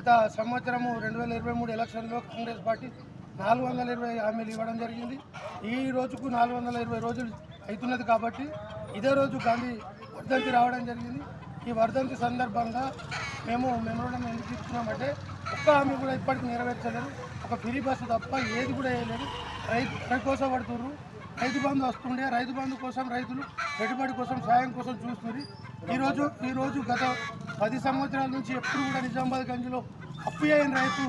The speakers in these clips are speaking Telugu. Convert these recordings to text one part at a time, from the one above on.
గత సంవత్సరము 2023 ఎలక్షన్లో కాంగ్రెస్ పార్టీ 420 హామీలు ఇవ్వడం జరిగింది. ఈ రోజుకు 420 రోజులు అవుతున్నది కాబట్టి ఇదే రోజు గాంధీ వర్ధంతి రావడం జరిగింది. ఈ వర్ధంతి సందర్భంగా మేము మెమోరాండం ఎందుకు ఇస్తున్నామంటే ఒక్క హామీ కూడా ఇప్పటికి నెరవేర్చలేదు. ఒక ఫ్రీ బస్సు తప్ప ఏది కూడా వేయలేదు. రైతు కోసం పడుతున్నారు. రైతు బంధు వస్తుండే రైతు బంధు కోసం రైతులు పెట్టుబడి కోసం సాయం కోసం చూస్తుంది. ఈరోజు గత 10 సంవత్సరాల నుంచి ఎప్పుడు కూడా నిజామాబాద్ గంజ్లో అప్పు అయిన రైతు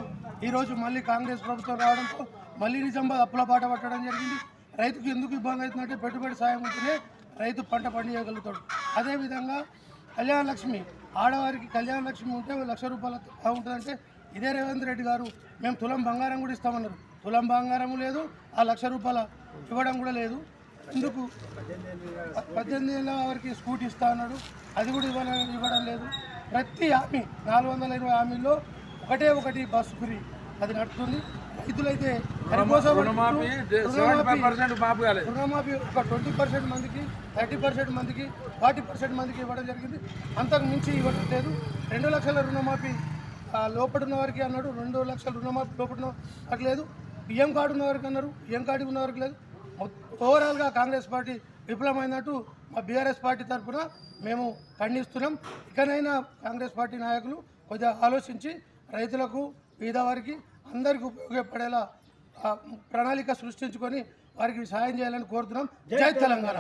ఈరోజు మళ్ళీ కాంగ్రెస్ ప్రభుత్వం రావడంతో మళ్ళీ నిజామాబాద్ అప్పుల బాట పట్టడం జరిగింది. రైతుకు ఎందుకు ఇబ్బంది అవుతుందంటే పెట్టుబడి సాయం ఉంటేనే రైతు పంట పండించగలుగుతాడు. అదేవిధంగా కళ్యాణ లక్ష్మి, ఆడవారికి కళ్యాణ లక్ష్మి ఉంటే 1,00,000 రూపాయలు ఉంటుందంటే ఇదే రేవంత్ రెడ్డి గారు మేము తులం బంగారం కూడా ఇస్తామన్నారు. తులం బంగారం లేదు, ఆ 1,00,000 రూపాయల ఇవ్వడం కూడా లేదు. ఎందుకు 18 ఏళ్ళ వారికి స్కూటీ ఇస్తా అన్నాడు, అది కూడా ఇవ్వడం లేదు. ప్రతి హామీ 420 హామీల్లో ఒకటి బస్సు ఫ్రీ అది నడుస్తుంది. రైతులైతే రుణమాఫీ ఒక 20% మందికి, 30% మందికి, 40% మందికి ఇవ్వడం జరిగింది. అంతకు మించి ఇవ్వడం లేదు. 2 లక్షల రుణమాఫీ లోపడున్న వారికి అన్నాడు, 2 లక్షల రుణమాఫీ లోపడిన వారికి లేదు. బియ్యం కార్డు ఉన్న వారికి అన్నారు, బియ్యం కార్డు ఉన్న వారికి లేదు. ఓవరాల్గా కాంగ్రెస్ పార్టీ విఫలమైనట్టు మా బీఆర్ఎస్ పార్టీ తరఫున మేము ఖండిస్తున్నాం. ఇకనైనా కాంగ్రెస్ పార్టీ నాయకులు కొద్దిగా ఆలోచించి రైతులకు, పేదవారికి అందరికీ ఉపయోగపడేలా ప్రణాళిక సృష్టించుకొని వారికి సాయం చేయాలని కోరుతున్నాం. జై తెలంగాణ.